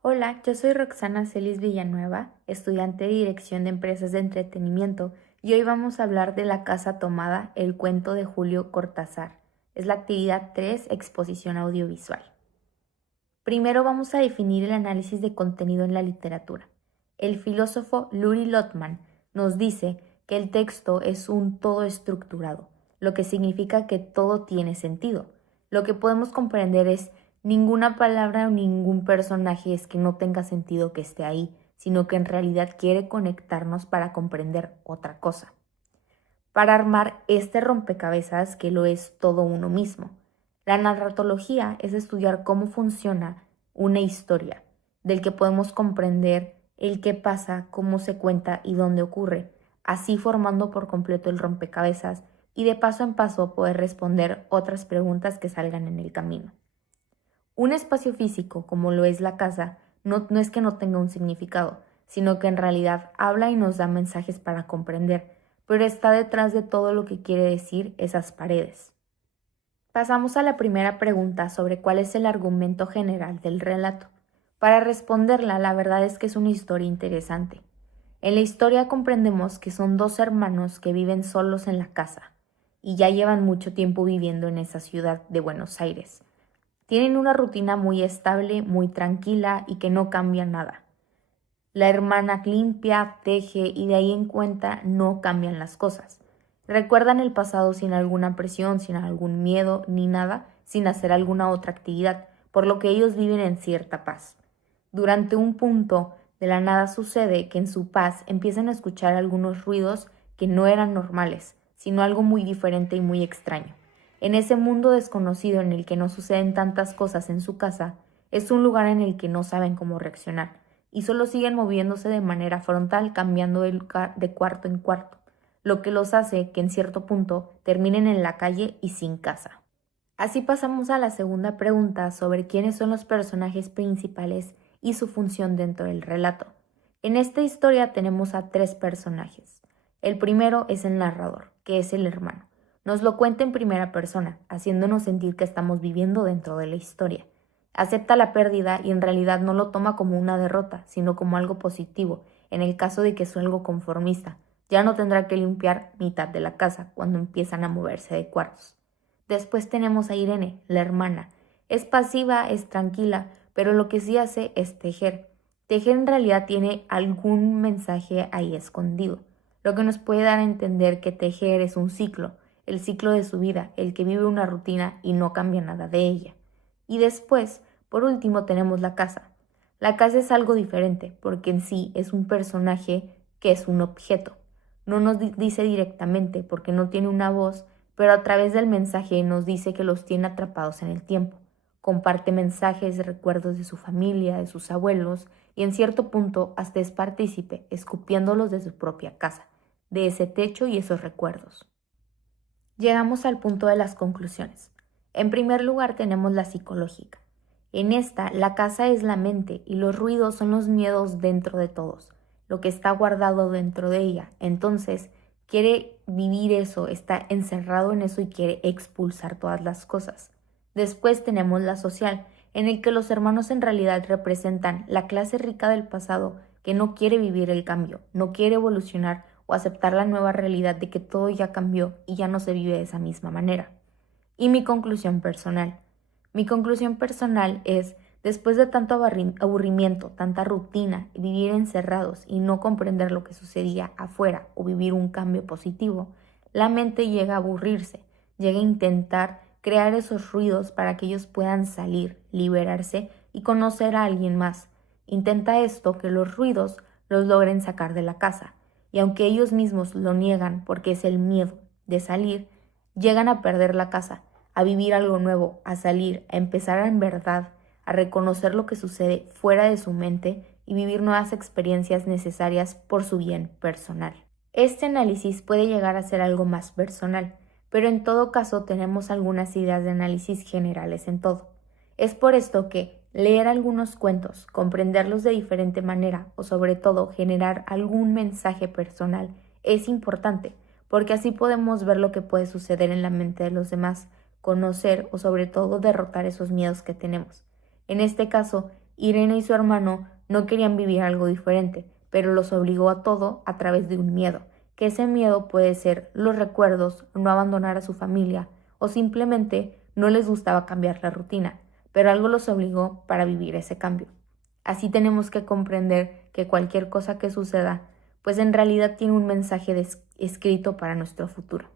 Hola, yo soy Roxana Celis Villanueva, estudiante de Dirección de Empresas de Entretenimiento, y hoy vamos a hablar de La Casa Tomada, el cuento de Julio Cortázar. Es la actividad 3, exposición audiovisual. Primero vamos a definir el análisis de contenido en la literatura. El filósofo Luri Lotman nos dice que el texto es un todo estructurado, lo que significa que todo tiene sentido. Lo que podemos comprender es ninguna palabra o ningún personaje es que no tenga sentido que esté ahí, sino que en realidad quiere conectarnos para comprender otra cosa, para armar este rompecabezas que lo es todo uno mismo. La narratología es estudiar cómo funciona una historia, del que podemos comprender el qué pasa, cómo se cuenta y dónde ocurre, así formando por completo el rompecabezas y de paso en paso poder responder otras preguntas que salgan en el camino. Un espacio físico, como lo es la casa, no es que no tenga un significado, sino que en realidad habla y nos da mensajes para comprender, pero está detrás de todo lo que quiere decir esas paredes. Pasamos a la primera pregunta sobre cuál es el argumento general del relato. Para responderla, la verdad es que es una historia interesante. En la historia comprendemos que son dos hermanos que viven solos en la casa y ya llevan mucho tiempo viviendo en esa ciudad de Buenos Aires. Tienen una rutina muy estable, muy tranquila y que no cambia nada. La hermana limpia, teje y de ahí en cuenta no cambian las cosas. Recuerdan el pasado sin alguna presión, sin algún miedo ni nada, sin hacer alguna otra actividad, por lo que ellos viven en cierta paz. Durante un punto, de la nada sucede que en su paz empiezan a escuchar algunos ruidos que no eran normales, sino algo muy diferente y muy extraño. En ese mundo desconocido en el que no suceden tantas cosas en su casa, es un lugar en el que no saben cómo reaccionar y solo siguen moviéndose de manera frontal, cambiando de cuarto en cuarto, lo que los hace que en cierto punto terminen en la calle y sin casa. Así pasamos a la segunda pregunta sobre quiénes son los personajes principales y su función dentro del relato. En esta historia tenemos a tres personajes. El primero es el narrador, que es el hermano. Nos lo cuenta en primera persona, haciéndonos sentir que estamos viviendo dentro de la historia. Acepta la pérdida y en realidad no lo toma como una derrota, sino como algo positivo, en el caso de que sea algo conformista. Ya no tendrá que limpiar mitad de la casa cuando empiezan a moverse de cuartos. Después tenemos a Irene, la hermana. Es pasiva, es tranquila, pero lo que sí hace es tejer. Tejer en realidad tiene algún mensaje ahí escondido, lo que nos puede dar a entender que tejer es un ciclo, el ciclo de su vida, el que vive una rutina y no cambia nada de ella. Y después, por último, tenemos la casa. La casa es algo diferente, porque en sí es un personaje que es un objeto. No nos dice directamente porque no tiene una voz, pero a través del mensaje nos dice que los tiene atrapados en el tiempo. Comparte mensajes, recuerdos de su familia, de sus abuelos, y en cierto punto hasta es partícipe, escupiéndolos de su propia casa, de ese techo y esos recuerdos. Llegamos al punto de las conclusiones. En primer lugar tenemos la psicológica. En esta, la casa es la mente y los ruidos son los miedos dentro de todos, lo que está guardado dentro de ella. Entonces, quiere vivir eso, está encerrado en eso y quiere expulsar todas las cosas. Después tenemos la social, en el que los hermanos en realidad representan la clase rica del pasado que no quiere vivir el cambio, no quiere evolucionar o aceptar la nueva realidad de que todo ya cambió y ya no se vive de esa misma manera. Y mi conclusión personal. Mi conclusión personal es, después de tanto aburrimiento, tanta rutina, vivir encerrados y no comprender lo que sucedía afuera o vivir un cambio positivo, la mente llega a aburrirse, llega a intentar crear esos ruidos para que ellos puedan salir, liberarse y conocer a alguien más. Intenta esto, que los ruidos los logren sacar de la casa, y aunque ellos mismos lo niegan porque es el miedo de salir, llegan a perder la casa, a vivir algo nuevo, a salir, a empezar en verdad, a reconocer lo que sucede fuera de su mente y vivir nuevas experiencias necesarias por su bien personal. Este análisis puede llegar a ser algo más personal, pero en todo caso tenemos algunas ideas de análisis generales en todo. Es por esto que leer algunos cuentos, comprenderlos de diferente manera o sobre todo generar algún mensaje personal es importante, porque así podemos ver lo que puede suceder en la mente de los demás, conocer o sobre todo derrotar esos miedos que tenemos. En este caso, Irene y su hermano no querían vivir algo diferente, pero los obligó a todo a través de un miedo, que ese miedo puede ser los recuerdos, no abandonar a su familia o simplemente no les gustaba cambiar la rutina, pero algo los obligó para vivir ese cambio. Así tenemos que comprender que cualquier cosa que suceda, pues en realidad tiene un mensaje escrito para nuestro futuro.